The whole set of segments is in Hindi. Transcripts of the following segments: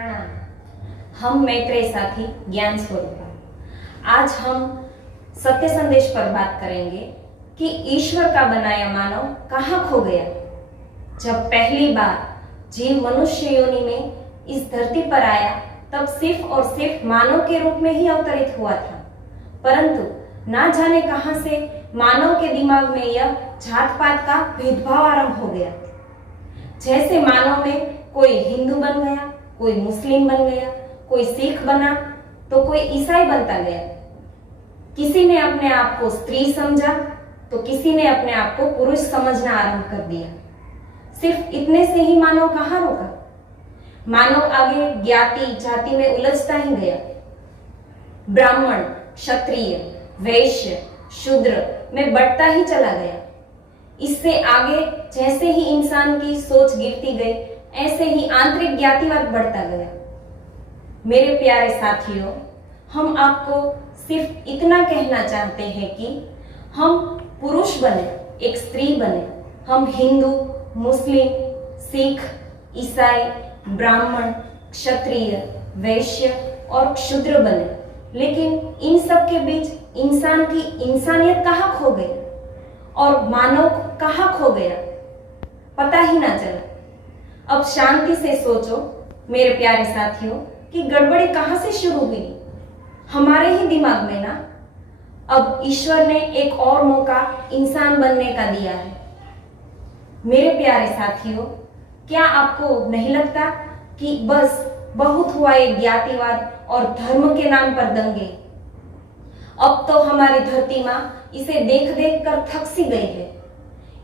प्रणाम। हम मैत्रेय साथी ज्ञान स्वरूप। आज हम सत्य संदेश पर बात करेंगे कि ईश्वर का बनाया मानव कहाँ खो गया। जब पहली बार जीव मनुष्य योनि में इस धरती पर आया तब सिर्फ और सिर्फ मानव के रूप में ही अवतरित हुआ था, परंतु ना जाने कहां से मानव के दिमाग में यह जात पात का भेदभाव आरंभ हो गया। जैसे मानव में कोई हिंदू बन गया, कोई मुस्लिम बन गया, कोई सिख बना तो कोई ईसाई बनता गया। किसी ने अपने आप को स्त्री समझा तो किसी ने अपने आप को पुरुष समझना आरंभ कर दिया। सिर्फ इतने से ही मानव कहाँ रुका। मानव आगे ज्ञाति जाति में उलझता ही गया। ब्राह्मण, क्षत्रिय, वैश्य, शूद्र में बढ़ता ही चला गया। इससे आगे जैसे ही इंसान की सोच गिरती गई, ऐसे ही आंतरिक ज्ञातिवाद बढ़ता गया। मेरे प्यारे साथियों, हम आपको सिर्फ इतना कहना चाहते हैं कि हम पुरुष बने, एक स्त्री बने। हम हिंदू, मुस्लिम, सिख, ईसाई, ब्राह्मण, क्षत्रिय, वैश्य और शूद्र बने, लेकिन इन सब के बीच इंसान की इंसानियत कहाँ खो गई और मानव कहाँ खो गया, पता ही ना चला। अब शांति से सोचो मेरे प्यारे साथियों कि गड़बड़ी कहाँ से शुरू हुई। हमारे ही दिमाग में ना। अब ईश्वर ने एक और मौका इंसान बनने का दिया है। मेरे प्यारे साथियों, क्या आपको नहीं लगता कि बस बहुत हुआ ये ज्ञातिवाद और धर्म के नाम पर दंगे। अब तो हमारी धरती माँ इसे देख देख कर थक सी गई है,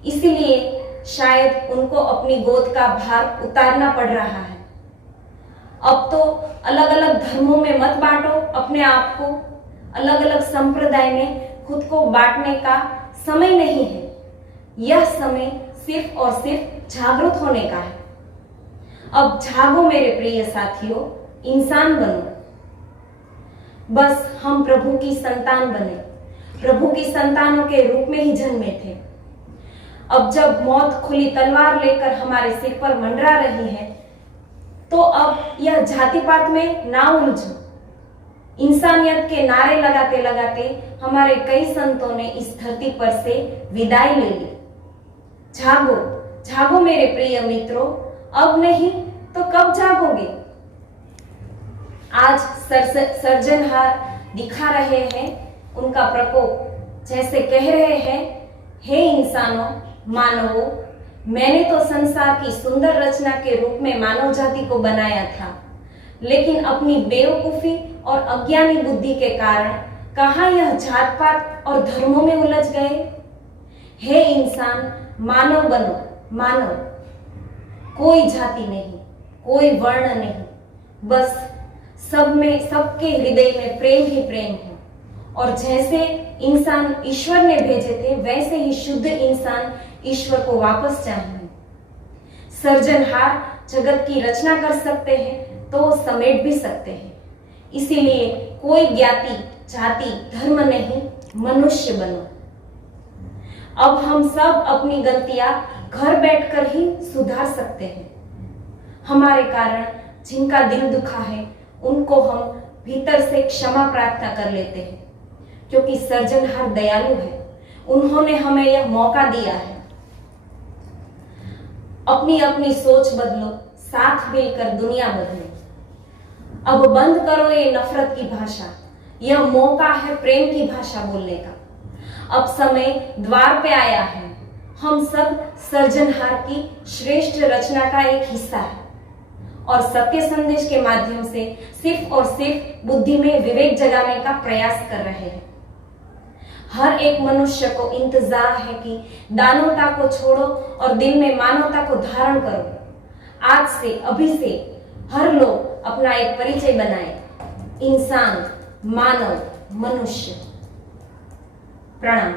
इसीलिए शायद उनको अपनी गोद का भार उतारना पड़ रहा है। अब तो अलग अलग धर्मों में मत बांटो अपने आप को। अलग अलग संप्रदाय में खुद को बांटने का समय नहीं है। यह समय सिर्फ और सिर्फ जागरूक होने का है। अब जागो मेरे प्रिय साथियों, इंसान बनो। बस हम प्रभु की संतान बने, प्रभु की संतानों के रूप में ही जन्मे थे। अब जब मौत खुली तलवार लेकर हमारे सिर पर मंडरा रही है, तो अब यह जाति पात में ना उलझो। इंसानियत के नारे लगाते लगाते हमारे कई संतों ने इस धरती पर से विदाई ले ली। जागो, जागो मेरे प्रिय मित्रों, अब नहीं तो कब जागोगे। आज सर्जनहार दिखा रहे हैं उनका प्रकोप, जैसे कह रहे हैं, हे इंसानों, मानवों, मैंने तो संसार की सुंदर रचना के रूप में मानव जाति को बनाया था, लेकिन अपनी बेवकूफी और अज्ञानी बुद्धि के कारण कहाँ यह जात पात और धर्मों में उलझ गए। हे इंसान, मानव बनो, मानव। कोई जाति नहीं, कोई वर्ण नहीं, बस सब में, सबके हृदय में प्रेम ही प्रेम है। और जैसे इंसान ईश्वर ने भेजे थे, वैसे ही शुद्ध इंसान ईश्वर को वापस चाहिए। सर्जनहार जगत की रचना कर सकते हैं तो समेट भी सकते हैं। इसीलिए कोई ज्ञाति जाति धर्म नहीं, मनुष्य बनो। अब हम सब अपनी गलतियां घर बैठकर ही सुधार सकते हैं। हमारे कारण जिनका दिल दुखा है उनको हम भीतर से क्षमा प्रार्थना कर लेते हैं, क्योंकि सर्जनहार दयालु है। उन्होंने हमें यह मौका दिया है। अपनी अपनी सोच बदलो, साथ मिलकर दुनिया बदलो। अब बंद करो ये नफरत की भाषा। यह मौका है प्रेम की भाषा बोलने का। अब समय द्वार पे आया है। हम सब सर्जनहार की श्रेष्ठ रचना का एक हिस्सा है और सत्य संदेश के माध्यम से सिर्फ और सिर्फ बुद्धि में विवेक जगाने का प्रयास कर रहे हैं। हर एक मनुष्य को इंतजार है कि दानवता को छोड़ो और दिल में मानवता को धारण करो। आज से, अभी से हर लोग अपना एक परिचय बनाए, इंसान, मानव, मनुष्य। प्रणाम।